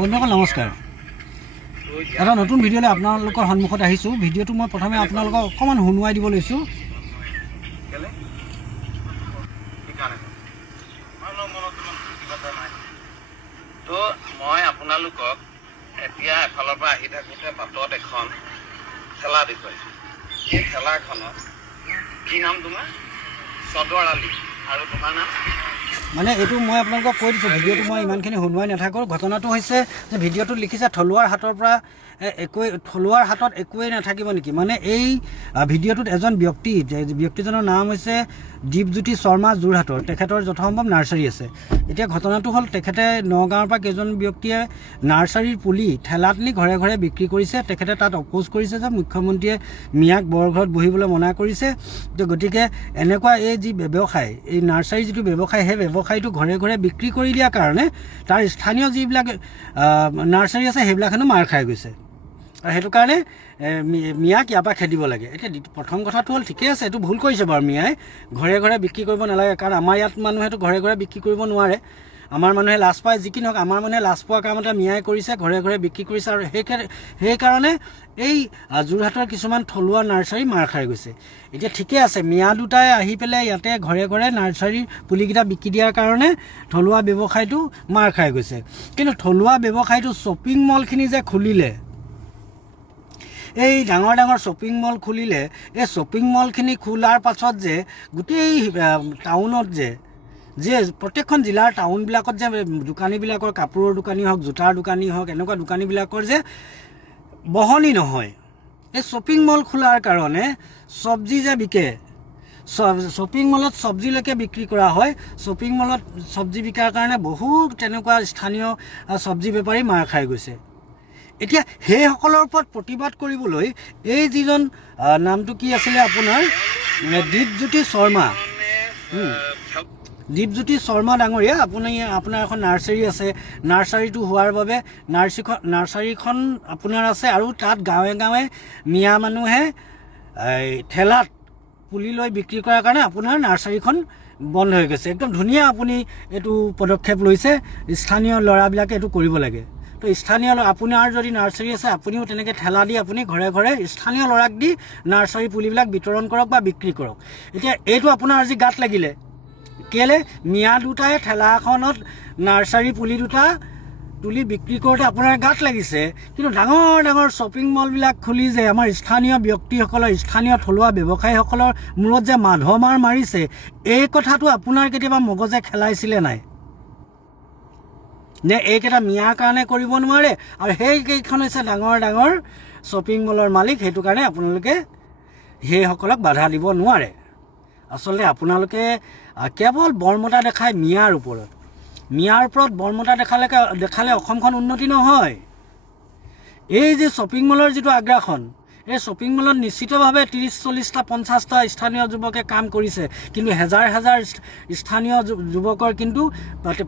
বন্ধুসকল নমস্কাৰ। এটা নতুন ভিডিঅ'লৈ আপোনালোকৰ সন্মুখত আহিছোঁ। ভিডিঅ'টো মই প্ৰথমে আপোনালোকক অকণমান শুনুৱাই দিব লৈছোঁ। তো মই আপোনালোকক এতিয়া এফালৰ পৰা আহি থাকোঁতে বাটত এখন ঠেলা দেখুৱাইছোঁ। এই ঠেলাখনত কি নাম তোমাৰ? চদৰ আলি। আৰু তোমাৰ নাম? মানে এইটো মই আপোনালোকক কৈ দিছোঁ, ভিডিঅ'টো মই ইমানখিনি শুনুৱাই নাথাকোঁ। ঘটনাটো হৈছে যে ভিডিঅ'টোত লিখিছে থলুৱাৰ হাতত একোৱেই নাথাকিব নেকি। মানে এই ভিডিঅ'টোত এজন ব্যক্তিজনৰ নাম হৈছে দীপজ্যোতি শৰ্মা, যোৰহাটৰ। তেখেতৰ যথাসম্ভৱ নাৰ্চাৰী আছে। এতিয়া ঘটনাটো হ'ল, তেখেতে নগাঁৱৰ পৰা কেইজন ব্যক্তিয়ে নাৰ্চাৰীৰ পুলি ঠেলাত নি ঘৰে ঘৰে বিক্ৰী কৰিছে। তেখেতে তাত অপ'জ কৰিছে যে মুখ্যমন্ত্ৰীয়ে মিয়াক বৰঘৰত বহিবলৈ মনা কৰিছে। গতিকে এনেকুৱা এই যি ব্যৱসায়, এই নাৰ্চাৰীৰ যিটো ব্যৱসায়, সেই ব্যৱসায়টো ঘৰে ঘৰে বিক্ৰী কৰি দিয়াৰ কাৰণে তাৰ স্থানীয় যিবিলাক নাৰ্চাৰী আছে সেইবিলাক হেনো মাৰ খাই গৈছে। আৰু সেইটো কাৰণে মিয়াক ইয়াৰ পৰা খেদিব লাগে। এতিয়া প্ৰথম কথাটো হ'ল, ঠিকে আছে, এইটো ভুল কৰিছে বাৰু মিয়াই, ঘৰে ঘৰে বিক্ৰী কৰিব নালাগে। কাৰণ আমাৰ ইয়াত মানুহেতো ঘৰে ঘৰে বিক্ৰী কৰিব নোৱাৰে। আমাৰ মানুহে লাজ পায়, যি কি নহওক আমাৰ মানুহে লাজ পোৱা কাম এটা মিয়াই কৰিছে, ঘৰে ঘৰে বিক্ৰী কৰিছে। আৰু সেইকাৰণে এই যোৰহাটৰ কিছুমান থলুৱা নাৰ্চাৰী মাৰ খাই গৈছে। এতিয়া ঠিকে আছে, মিয়া দুটাই আহি পেলাই ইয়াতে ঘৰে ঘৰে নাৰ্চাৰীৰ পুলিকেইটা বিক্ৰী দিয়াৰ কাৰণে থলুৱা ব্যৱসায়টো মাৰ খাই গৈছে। কিন্তু থলুৱা ব্যৱসায়টো শ্বপিং মলখিনি যে খুলিলে, এই ডাঙৰ ডাঙৰ শ্বপিং মল খুলিলে, এই শ্বপিং মলখিনি খোলাৰ পাছত যে গোটেই টাউনত যে প্ৰত্যেকখন জিলাৰ টাউনবিলাকত যে দোকানীবিলাকৰ, কাপোৰৰ দোকানী হওক, জোতাৰ দোকানী হওক, এনেকুৱা দোকানীবিলাকৰ যে বহনি নহয়। এই শ্বপিং মল খোলাৰ কাৰণে চব্জি যে বিকে, শ্বপিং মলত চব্জিলৈকে বিক্ৰী কৰা হয়। শ্বপিং মলত চব্জি বিকাৰ কাৰণে বহুত তেনেকুৱা স্থানীয় চব্জি বেপাৰী মাৰ খাই গৈছে। এতিয়া সেইসকলৰ ওপৰত প্ৰতিবাদ কৰিবলৈ এই যিজন নামটো কি আছিলে আপোনাৰ, দীপজ্যোতি শৰ্মা ডাঙৰীয়া, আপোনাৰ এখন নাৰ্চাৰী আছে। নাৰ্চাৰীটো হোৱাৰ বাবে নাৰ্চাৰীখন আপোনাৰ আছে, আৰু তাত গাঁৱে গাঁৱে মিয়া মানুহে ঠেলাত পুলি লৈ বিক্ৰী কৰাৰ কাৰণে আপোনাৰ নাৰ্চাৰীখন বন্ধ হৈ গৈছে। একদম ধুনীয়া আপুনি এইটো পদক্ষেপ লৈছে। স্থানীয় ল'ৰাবিলাকে এইটো কৰিব লাগে। তো স্থানীয় আপোনাৰ যদি নাৰ্চাৰী আছে, আপুনিও তেনেকৈ ঠেলা দি আপুনি ঘৰে ঘৰে স্থানীয় ল'ৰাক দি নাৰ্চাৰী পুলিবিলাক বিতৰণ কৰক বা বিক্ৰী কৰক। এতিয়া এইটো আপোনাৰ আজি গাত লাগিলে কেলৈ? মিয়া দুটাই ঠেলা এখনত নাৰ্চাৰী পুলি দুটা তুলি বিক্ৰী কৰোঁতে আপোনাৰ গাত লাগিছে। কিন্তু ডাঙৰ ডাঙৰ শ্বপিং মলবিলাক খুলি যে আমাৰ স্থানীয় ব্যক্তিসকলৰ, স্থানীয় থলুৱা ব্যৱসায়ীসকলৰ মূৰত যে মাধমাৰ মাৰিছে, এই কথাটো আপোনাৰ কেতিয়াবা মগজে খেলাইছিলে নাই? নে এইকেইটা মিয়াৰ কাৰণে কৰিব নোৱাৰে? আৰু সেইকেইখন হৈছে ডাঙৰ ডাঙৰ শ্বপিং মলৰ মালিক, সেইটো কাৰণে আপোনালোকে সেইসকলক বাধা দিব নোৱাৰে। আচলতে আপোনালোকে কেৱল বৰ্মতা দেখায় মিয়াৰ ওপৰত। মিয়াৰ ওপৰত বৰ্মতা দেখালে অসমখন উন্নতি নহয়। এই যে শ্বপিং মলৰ যিটো আগ্ৰাসন, এই শ্বপিং মলত নিশ্চিতভাৱে 30, 40টা, 50টা স্থানীয় যুৱকে কাম কৰিছে, কিন্তু হেজাৰ হেজাৰ স্থানীয় যুৱকৰ কিন্তু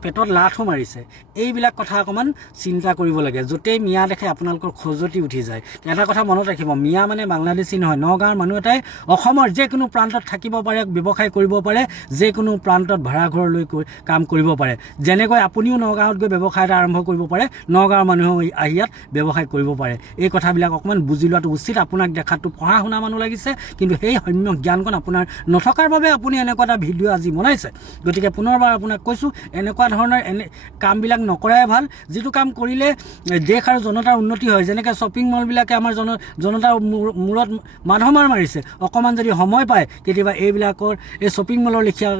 পেটত লাঠো মাৰিছে। এইবিলাক কথা অকণমান চিন্তা কৰিব লাগে। য'তেই মিয়া দেখে আপোনালোকৰ খজুৱতি উঠি যায়। এটা কথা মনত ৰাখিব, মিয়া মানে বাংলাদেশী নহয়। নগাঁৱৰ মানুহ এটাই অসমৰ যিকোনো প্ৰান্তত থাকিব পাৰে, ব্যৱসায় কৰিব পাৰে, যিকোনো প্ৰান্তত ভাড়াঘৰ লৈ কাম কৰিব পাৰে। যেনেকৈ আপুনিও নগাঁৱত গৈ ব্যৱসায় এটা আৰম্ভ কৰিব পাৰে, নগাঁৱৰ মানুহেও আহি ইয়াত ব্যৱসায় কৰিব পাৰে। এই কথাবিলাক অকণমান বুজি লোৱাটো উচিত। আপোনাক দেখাতো পঢ়া শুনা মানুহ লাগিছে, কিন্তু সেই সম্যক জ্ঞানকণ আপোনাৰ নথকাৰ বাবে আপুনি এনেকুৱা এটা ভিডিঅ' আজি বনাইছে। গতিকে পুনৰবাৰ আপোনাক কৈছোঁ, এনেকুৱা ধৰণৰ কামবিলাক নকৰাই ভাল। যিটো কাম কৰিলে দেশ আৰু জনতাৰ উন্নতি হয়। যেনেকৈ শ্বপিং মলবিলাকে আমাৰ জনতাৰ মূৰত মাধমাৰ মাৰিছে। অকণমান যদি সময় পায় কেতিয়াবা এইবিলাকৰ, এই শ্বপিং মলৰ লেখীয়া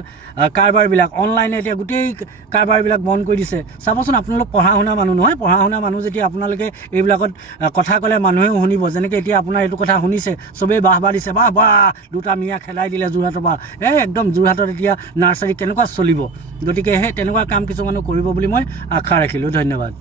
কাৰবাৰবিলাক, অনলাইনে এতিয়া গোটেই কাৰবাৰবিলাক বন্ধ কৰি দিছে। চাবচোন, আপোনালোক পঢ়া শুনা মানুহ নহয়। পঢ়া শুনা মানুহ যেতিয়া আপোনালোকে এইবিলাকত কথা ক'লে মানুহেও শুনিব। যেনেকৈ এতিয়া আপোনাৰ এইটো কথা শুনিছে, চবেই বাহ দিছে, বাহ দুটা মিয়া খেলাই দিলে যোৰহাটৰ পৰা। একদম যোৰহাটত এতিয়া নাৰ্চাৰী কেনেকুৱা চলিব। গতিকে সেই তেনেকুৱা কাম কিছুমানো কৰিব বুলি মই আশা ৰাখিলোঁ। ধন্যবাদ।